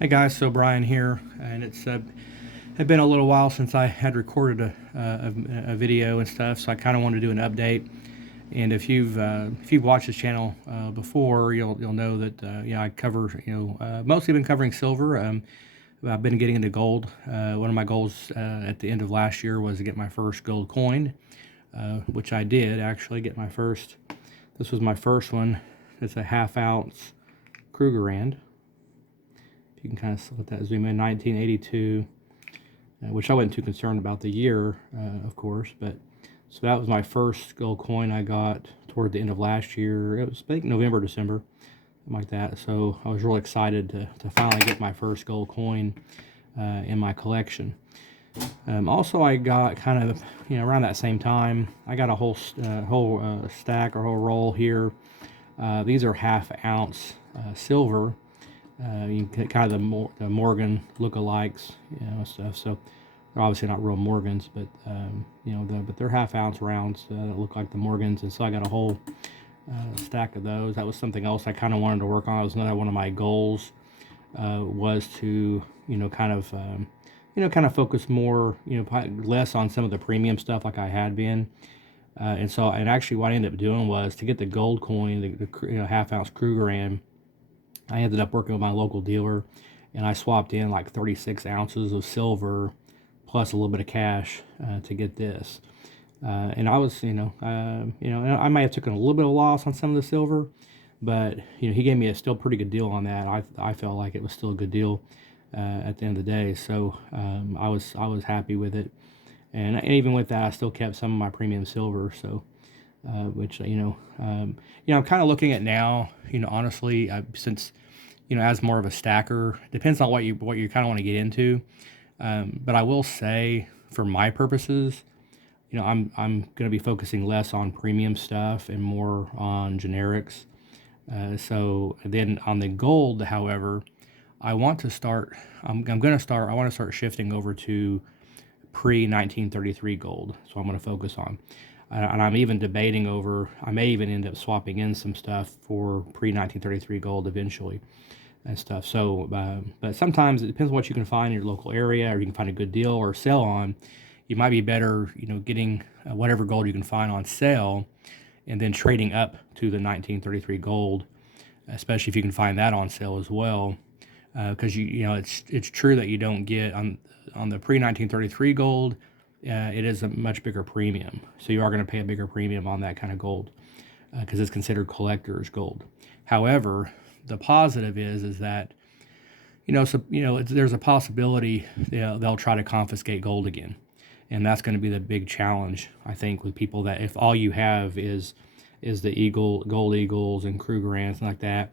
Hey guys, so Brian here, and it's had been a little while since I had recorded a video and stuff, so I kind of wanted to do an update. And if you've watched this channel before, you'll know that I cover mostly been covering silver. I've been getting into gold. One of my goals at the end of last year was to get my first gold coin, which I did actually get my first. This was my first one. It's a half ounce Krugerrand. You can kind of let that zoom in, 1982, which I wasn't too concerned about the year, of course, but so that was my first gold coin I got toward the end of last year. It was, I think, November, December, something like that. So I was really excited to finally get my first gold coin in my collection. Also, I got kind of, around that same time, I got a whole stack or whole roll here. These are half ounce silver. You get kind of the Morgan lookalikes, stuff. So they're obviously not real Morgans, but but they're half ounce rounds that look like the Morgans. And so I got a whole stack of those. That was something else I kind of wanted to work on. It was another one of my goals, was to kind of focus more, less on some of the premium stuff like I had been. And actually what I ended up doing was to get the gold coin, the half ounce Krugerrand. I ended up working with my local dealer, and I swapped in like 36 ounces of silver plus a little bit of cash to get this. And I was, I might have taken a little bit of loss on some of the silver, but he gave me a still pretty good deal on that. I felt like it was still a good deal at the end of the day. So I was happy with it, and even with that, I still kept some of my premium silver. So. Which I'm kind of looking at now. Honestly, since as more of a stacker, depends on what you kind of want to get into. But I will say, for my purposes, I'm going to be focusing less on premium stuff and more on generics. So then on the gold, however, I want to start. I'm going to start. I want to start shifting over to pre 1933 gold. So I'm going to focus on. And I'm even debating over, I may even end up swapping in some stuff for pre-1933 gold eventually and stuff. So, but sometimes it depends on what you can find in your local area, or you can find a good deal or sell on. You might be better, getting whatever gold you can find on sale and then trading up to the 1933 gold, especially if you can find that on sale as well. Because it's true that you don't get on the pre-1933 gold. It is a much bigger premium. So you are going to pay a bigger premium on that kind of gold because it's considered collector's gold. However, the positive is that, there's a possibility they'll try to confiscate gold again. And that's going to be the big challenge, I think, with people, that if all you have is the gold eagles and Krugerrands and like that,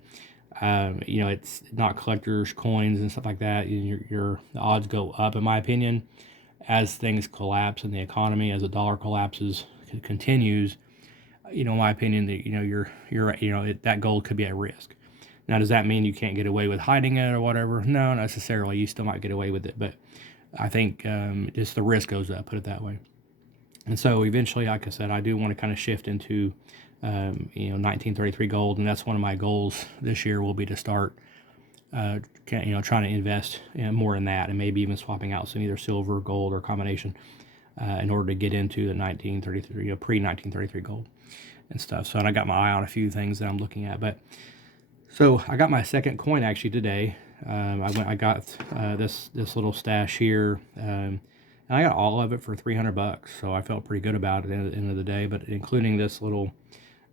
it's not collector's coins and stuff like that. The odds go up, in my opinion, as things collapse in the economy, as the dollar collapses, continues. In my opinion, that that gold could be at risk. Now, does that mean you can't get away with hiding it or whatever? No, necessarily. You still might get away with it, but I think just the risk goes up, put it that way. And so eventually, like I said, I do want to kind of shift into 1933 gold, and that's one of my goals this year will be to start trying to invest more in that, and maybe even swapping out some either silver, gold, or combination in order to get into the 1933, pre-1933 gold and stuff. So, and I got my eye on a few things that I'm looking at. But so I got my second coin actually today. I got this little stash here, and I got all of it for $300. So I felt pretty good about it at the end of the day. But including this little,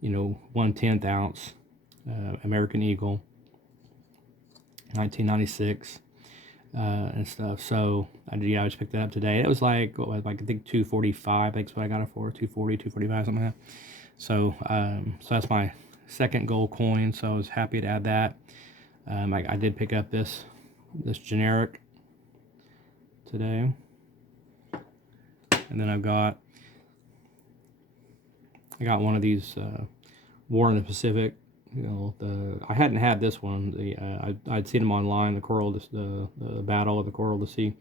1/10 ounce American Eagle, 1996 and stuff. So I just picked that up today. It was like I think 245. I think is what I got it for, 240, 245, something like that. So so that's my second gold coin. So I was happy to add that. I did pick up this generic today, and then I got one of these War in the Pacific. I hadn't had this one. I'd seen them online, the Battle of the Coral of the Sea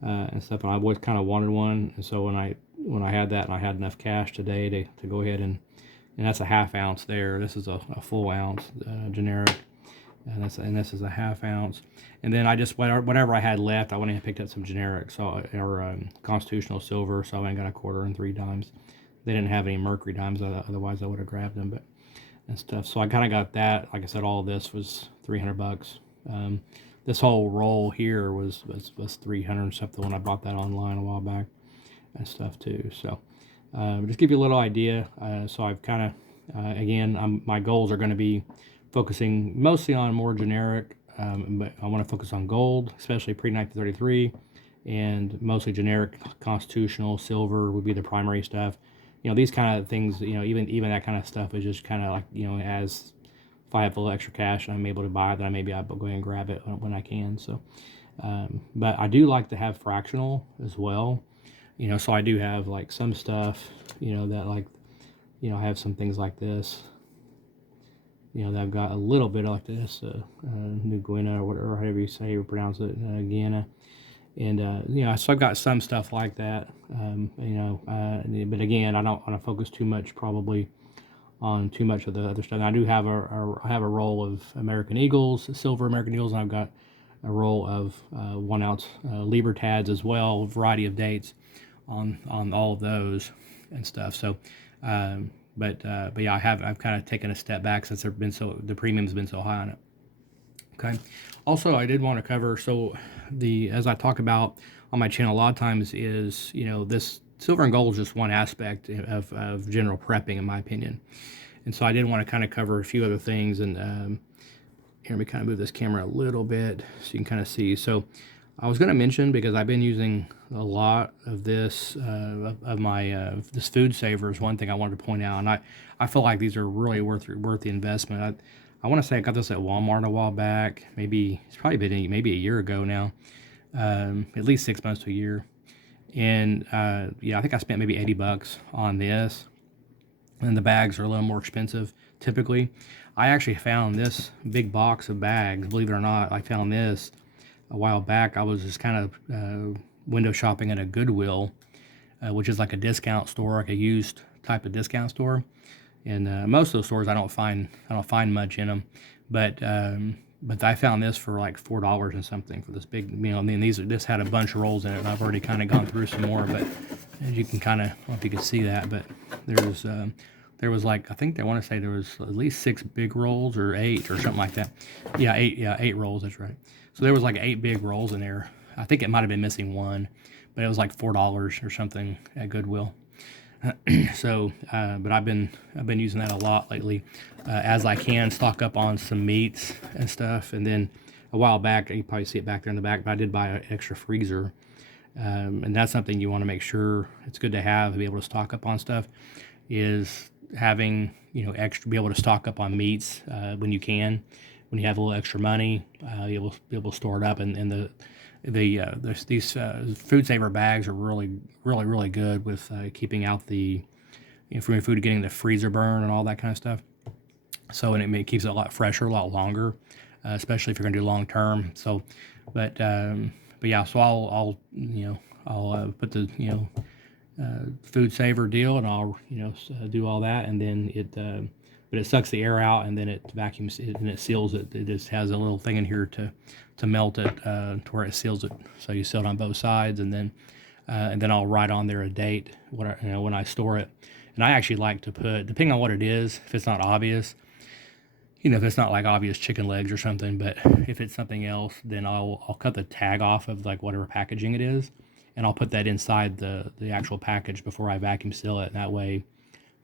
and stuff, and I always kind of wanted one. And so when I had that, and I had enough cash today to go ahead and that's a half ounce there. This is a full ounce generic, and this is a ½ ounce. And then I just, whatever I had left, I went and picked up some generic, or constitutional silver, so I went and got a quarter and 3 dimes. They didn't have any mercury dimes, otherwise I would have grabbed them, but and stuff. So I kind of got that. Like I said, all of this was $300. This whole roll here was 300 and something when I bought that online a while back and stuff too. So just give you a little idea. So I've kind of, again, my goals are going to be focusing mostly on more generic, but I want to focus on gold, especially pre-1933, and mostly generic constitutional silver would be the primary stuff. You know, these kind of things, you know, even that kind of stuff is just kind of like, you know, as if I have a little extra cash and I'm able to buy it, then maybe I'll go ahead and grab it when I can. So, but I do like to have fractional as well. You know, so I do have like some stuff, you know, that like, you know, I have some things like this, you know, that I've got a little bit like this, New Guinea or whatever, however you say or pronounce it, Guiana. And, you know, so I've got some stuff like that, you know, but again, I don't want to focus too much probably on too much of the other stuff. And I do have I have a roll of American Eagles, silver American Eagles, and I've got a roll of 1 ounce Libertads as well, a variety of dates on all of those and stuff. So, but yeah, I've kind of taken a step back since the premium's been so high on it. Okay. Also, I did want to cover, so as I talk about on my channel a lot of times is, you know, this silver and gold is just one aspect of general prepping, in my opinion. And so I did want to kind of cover a few other things. And here, let me kind of move this camera a little bit so you can kind of see. So I was going to mention, because I've been using a lot of this, of my, this Food Saver is one thing I wanted to point out. And I feel like these are really worth the investment. I want to say I got this at Walmart a while back. It's probably been maybe a year ago now, at least 6 months to a year. And yeah, I think I spent maybe $80 on this. And the bags are a little more expensive typically. I actually found this big box of bags, believe it or not. I found this a while back. I was just kind of window shopping at a Goodwill, which is like a discount store, like a used type of discount store. And most of those stores I don't find much in them, but I found this for like $4 and something for this big, you know. I mean, this had a bunch of rolls in it, and I've already kind of gone through some more. But as you can kind of, I don't know if you can see that, but there was like, I think I want to say there was at least 6 big rolls or 8 or something like that. Yeah, 8. Yeah, 8 rolls. That's right. So there was like 8 big rolls in there. I think it might have been missing one, but it was like $4 or something at Goodwill. So, but I've been using that a lot lately, as I can stock up on some meats and stuff. And then a while back, you probably see it back there in the back, but I did buy an extra freezer, and that's something you want to make sure it's good to have to be able to stock up on stuff. Is having, you know, be able to stock up on meats when you have a little extra money, you'll be able to store it up. And these Food Saver bags are really good with keeping out the, you know, from your food getting the freezer burn and all that kind of stuff. So, and it keeps it a lot fresher, a lot longer, especially if you're gonna do long term. So, but yeah, so I'll put the, you know, Food Saver deal, and I'll, you know, do all that, and then but it sucks the air out, and then it vacuums it, and it seals it. It just has a little thing in here to melt it, to where it seals it. So you seal it on both sides, and then I'll write on there a date when I store it. And I actually like to put, depending on what it is, if it's not obvious, you know, if it's not like obvious chicken legs or something, but if it's something else, then I'll cut the tag off of like whatever packaging it is, and I'll put that inside the actual package before I vacuum seal it. And that way,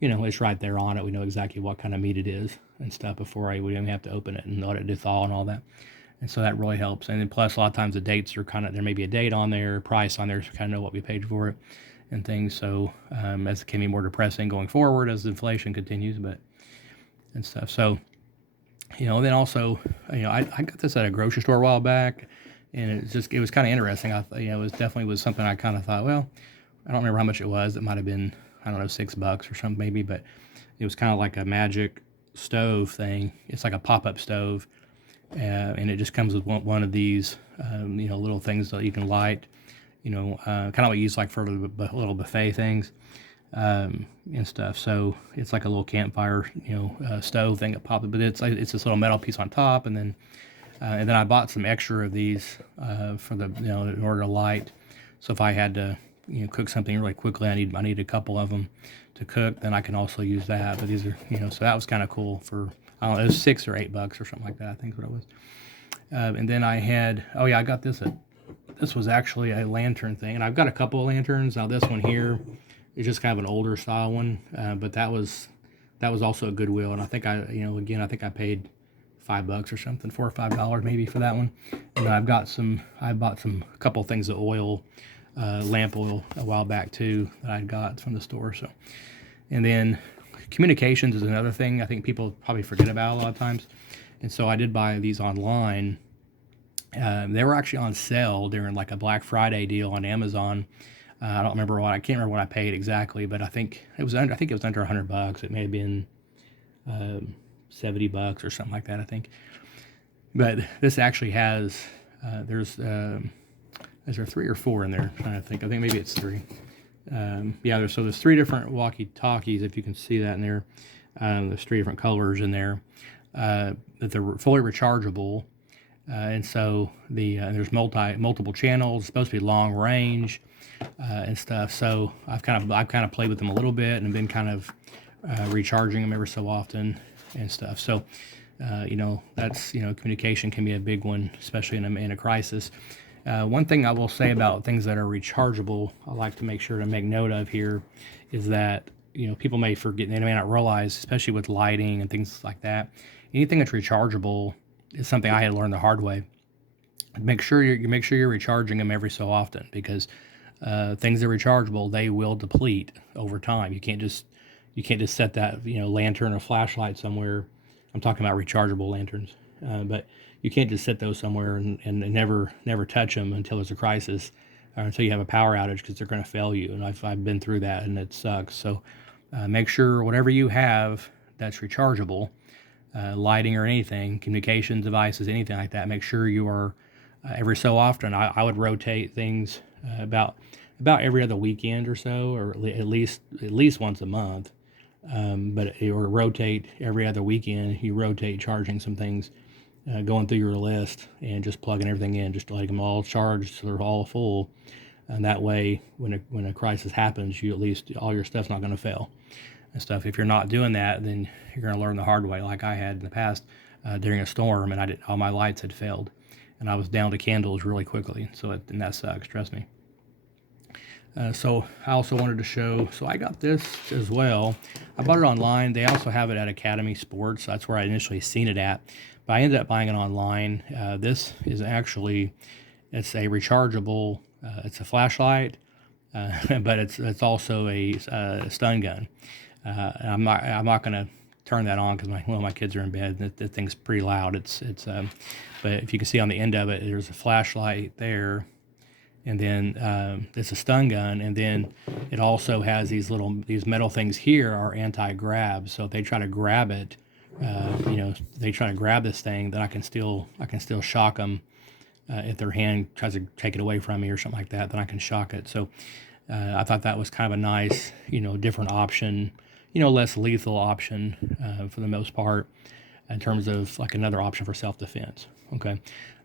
you know, it's right there on it. We know exactly what kind of meat it is and stuff before we even have to open it and let it thaw and all that. And so that really helps. And then plus, a lot of times the dates are there may be a date on there, price on there, so kind of know what we paid for it and things. So as it can be more depressing going forward as inflation continues, and stuff. So, you know, then also, you know, I got this at a grocery store a while back, and it was kind of interesting. You know, it was something I kind of thought, well, I don't remember how much it was. It might have been, I don't know, $6 or something maybe, but it was kind of like a magic stove thing. It's like a pop-up stove, and it just comes with one of these, you know, little things that you can light, you know, kind of what you use like for little buffet things. and stuff. So it's like a little campfire, stove thing that pops, but it's this little metal piece on top, and then I bought some extra of these for the in order to light. So if I had to cook something really quickly, I need a couple of them to cook. Then I can also use that. But these are so that was kind of cool for I don't know, it was $6 or $8 or something like that. I think is what it was. And then I had I got this this was actually a lantern thing, and I've got a couple of lanterns. Now this one here is just kind of an older style one, but that was also a Goodwill, and I think I think I paid $5 or something, $4 or $5 maybe for that one. And I bought a couple things of oil, lamp oil a while back too that I got from the store. So, and then communications is another thing I think people probably forget about a lot of times. And so I did buy these online. They were actually on sale during like a Black Friday deal on Amazon. I can't remember what I paid exactly, but I think it was under $100. It may have been $70 or something like that, I think. But this actually has is there 3 or 4 in there? I'm trying to think. I think maybe it's 3. There's 3 different walkie-talkies, if you can see that in there. There's 3 different colors in there. That they're fully rechargeable, and so there's multiple channels. It's supposed to be long range and stuff. So I've kind of played with them a little bit and been kind of recharging them every so often and stuff. So that's communication can be a big one, especially in a crisis. One thing I will say about things that are rechargeable, I like to make sure to make note of here, is that people may forget, they may not realize, especially with lighting and things like that. Anything that's rechargeable is something I had to learn the hard way. Make sure you're recharging them every so often, because things that are rechargeable, they will deplete over time. You can't just set that lantern or flashlight somewhere. I'm talking about rechargeable lanterns, but you can't just set those somewhere and never touch them until there's a crisis, or until you have a power outage, because they're going to fail you. And I've been through that, and it sucks. So make sure whatever you have that's rechargeable, lighting or anything, communications devices, anything like that, make sure you are every so often. I would rotate things about every other weekend or so, or at least once a month. Or rotate every other weekend. You rotate charging some things, going through your list and just plugging everything in, just letting them all charged so they're all full. And that way, when a crisis happens, you at least all your stuff's not going to fail and stuff. If you're not doing that, then you're going to learn the hard way, like I had in the past during a storm, and all my lights had failed, and I was down to candles really quickly. And that sucks. Trust me. So I also wanted to show, so I got this as well. I bought it online. They also have it at Academy Sports. That's where I initially seen it at, but I ended up buying it online. This is actually, it's a rechargeable, it's a flashlight, but it's also a stun gun. I'm not going to turn that on because my kids are in bed, and the thing's pretty loud. But if you can see on the end of it, there's a flashlight there. And then it's a stun gun, and then it also has these metal things here are anti-grab. So if they try to grab it, they try to grab this thing, then I can still shock them. If their hand tries to take it away from me or something like that, then I can shock it. So I thought that was kind of a nice, different option, less lethal option for the most part, in terms of like another option for self-defense. Okay.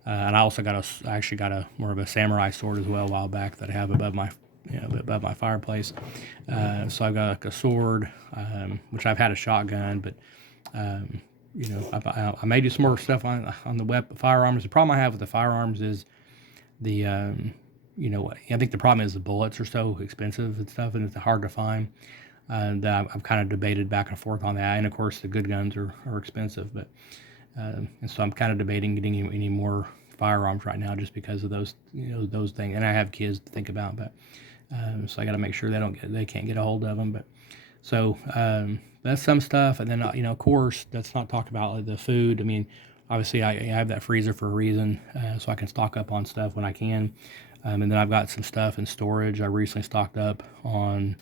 And I also got a more of a samurai sword as well a while back that I have above my fireplace. So I've got like a sword, which I've had a shotgun, but I may do some more stuff on the firearms. The problem I have with the firearms is I think the problem is the bullets are so expensive and stuff, and it's hard to find. That I've kind of debated back and forth on that, and of course the good guns are expensive, but. And so I'm kind of debating getting any more firearms right now, just because of those things. And I have kids to think about, but so I got to make sure they can't get a hold of them. But so that's some stuff. And then of course, let's not talk about the food. I mean, obviously I have that freezer for a reason, so I can stock up on stuff when I can. And then I've got some stuff in storage. I recently stocked up on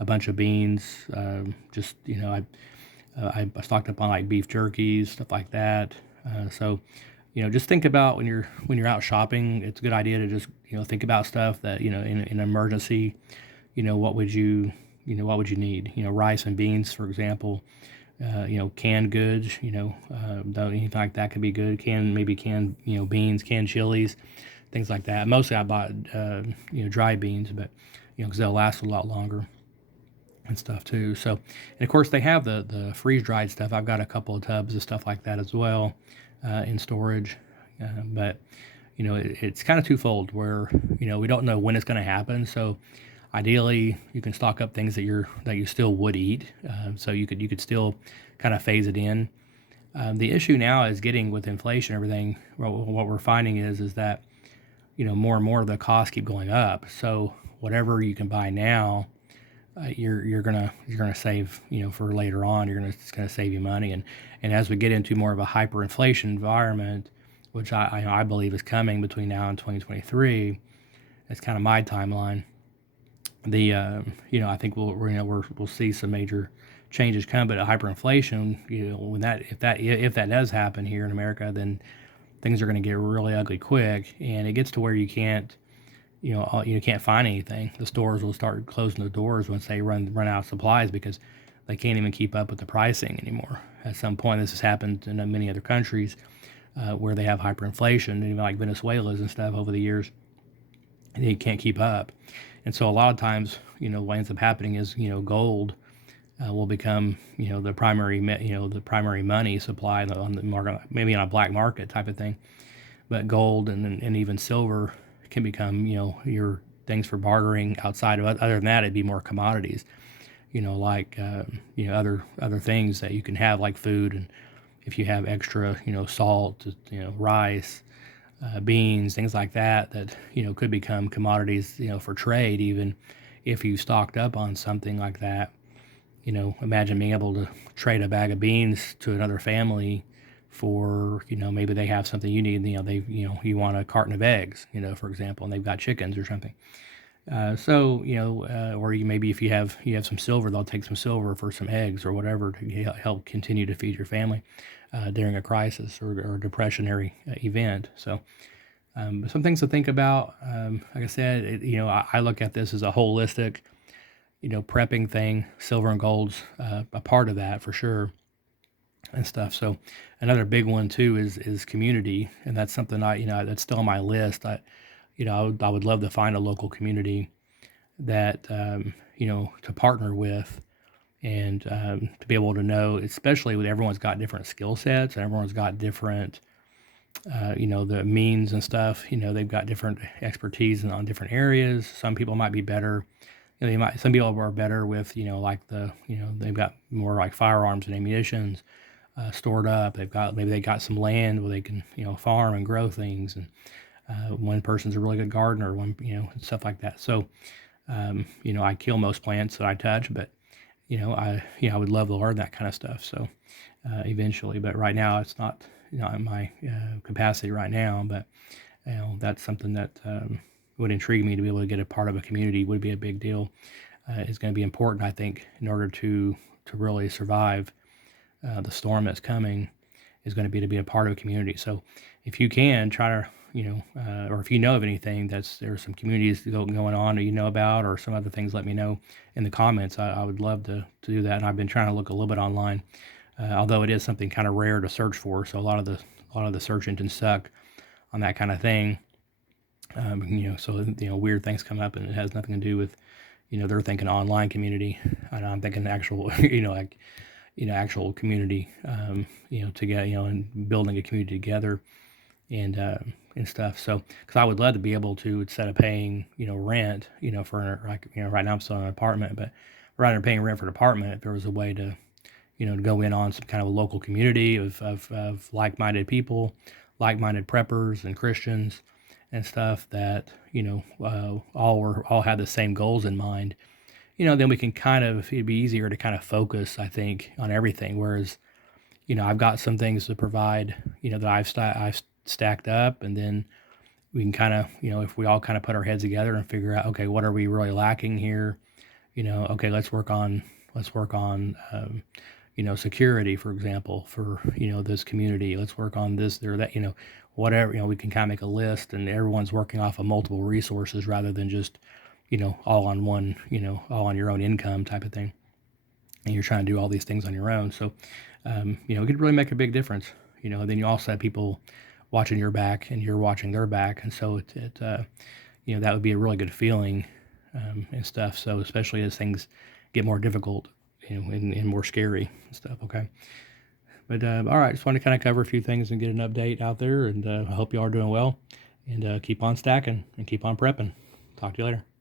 a bunch of beans. I stocked up on like beef jerkies, stuff like that. So just think about when you're out shopping. It's a good idea to just think about stuff that in an emergency. What would you what would you need? Rice and beans, for example. Canned goods, anything like that could be good. Maybe canned, beans, canned chilies, things like that. Mostly I bought, dry beans, but, because they'll last a lot longer and stuff too. So, and of course they have the freeze dried stuff. I've got a couple of tubs of stuff like that as well, in storage. But, it's kind of twofold where, we don't know when it's going to happen. So ideally you can stock up things that you still would eat. So you could still kind of phase it in. The issue now is getting with inflation, everything. What we're finding is that, more and more of the costs keep going up. So whatever you can buy now, you're gonna save, for later on. It's gonna save you money. And as we get into more of a hyperinflation environment, which I believe is coming between now and 2023, that's kind of my timeline. I think we'll see some major changes come, but a hyperinflation, if that does happen here in America, then things are going to get really ugly quick, and it gets to where you can't find anything. The stores will start closing their doors once they run out of supplies because they can't even keep up with the pricing anymore. At some point, this has happened in many other countries where they have hyperinflation, even like Venezuela's and stuff over the years. They can't keep up, and so a lot of times, what ends up happening is gold will become the primary money supply on the market, maybe on a black market type of thing. But gold and even silver can become your things for bartering outside of. Other than that, it'd be more commodities, like other things that you can have, like food. And if you have extra salt, rice, beans, things like that could become commodities for trade, even if you stocked up on something like that. Imagine being able to trade a bag of beans to another family for, maybe they have something you need, you want a carton of eggs, for example, and they've got chickens or something. Or maybe if you have some silver, they'll take some silver for some eggs or whatever to help continue to feed your family during a crisis or a depressionary event. So some things to think about. Like I said, I look at this as a holistic, prepping thing. Silver and gold's a part of that for sure and stuff. So another big one too is community, and that's something that's still on my list. I would love to find a local community that to partner with, and to be able to know, especially with everyone's got different skill sets and everyone's got different the means and stuff. They've got different expertise on different areas. Some people might be better. Some people are better with they've got more like firearms and ammunitions stored up. Maybe they got some land where they can farm and grow things, and one person's a really good gardener, stuff like that. So I kill most plants that I touch, but I would love to learn that kind of stuff. So eventually, but right now it's not in my capacity right now. But that's something that would intrigue me to be able to get a part of a community. Would be a big deal. It's going to be important, I think, in order to really survive the storm that's coming. Is going to be a part of a community. So if you can try to or if you know of anything there's some communities going on or about, or some other things, let me know in the comments. I would love to do that. And I've been trying to look a little bit online, although it is something kind of rare to search for. So a lot of the search engines suck on that kind of thing. So weird things come up, and it has nothing to do with they're thinking online community, and I'm thinking actual actual community, together, and building a community together, and stuff. So, because I would love to be able to, instead of paying, rent, for right now I'm still in an apartment, but rather than paying rent for an apartment, if there was a way to, to go in on some kind of a local community of like-minded people, like-minded preppers and Christians and stuff that, all had the same goals in mind, then we can it'd be easier to kind of focus, I think, on everything. Whereas, I've got some things to provide, that I've stacked up, and then we can kind of, if we all kind of put our heads together and figure out, okay, what are we really lacking here? Okay, let's work on, security, for example, for, this community. Let's work on this or that, whatever, we can kind of make a list, and everyone's working off of multiple resources rather than just, all on one, all on your own income type of thing. And you're trying to do all these things on your own. So, it could really make a big difference. Then you also have people watching your back and you're watching their back. And so that would be a really good feeling, and stuff. So especially as things get more difficult, and more scary and stuff. Okay. But, all right, just wanted to kind of cover a few things and get an update out there. And I hope you all are doing well, and keep on stacking and keep on prepping. Talk to you later.